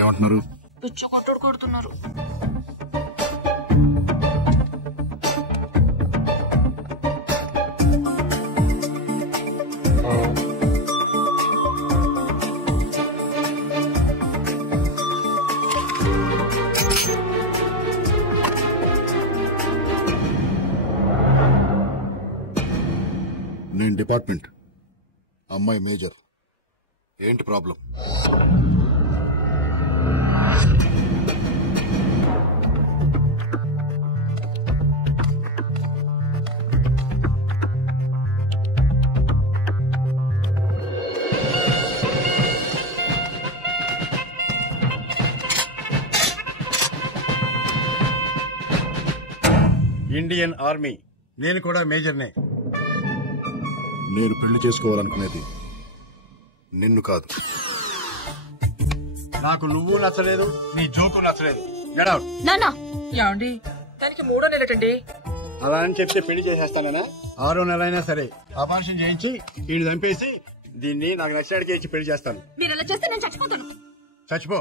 ఏమంటున్నారు? పిచ్చు కొట్టుడు కొడుతున్నారు. నేను డిపార్ట్మెంట్, అమ్మాయి మేజర్. ఏంటి ప్రాబ్లం? Indian army. నేను కూడా మేజర్నే. నేను పెళ్లి చేసుకోవాలనుకునేది నిన్ను కాదు. నాకు నువ్వు నచ్చలేదు, నీ జోకు నచ్చలేదు. ఏమండి దానికి 3వ నెలటండి. అలా అని చెప్తే పెళ్లి చేసేస్తానేనా? 6వ నెల అయినా సరే ఆపరేషన్ చేయించి వీళ్ళు చంపేసి దీన్ని నాకు నచ్చినడికి ఇచ్చి పెళ్లి చేస్తాను. మీరు అలా చేస్తే నేను చచ్చిపోతాను. చచ్చిపో.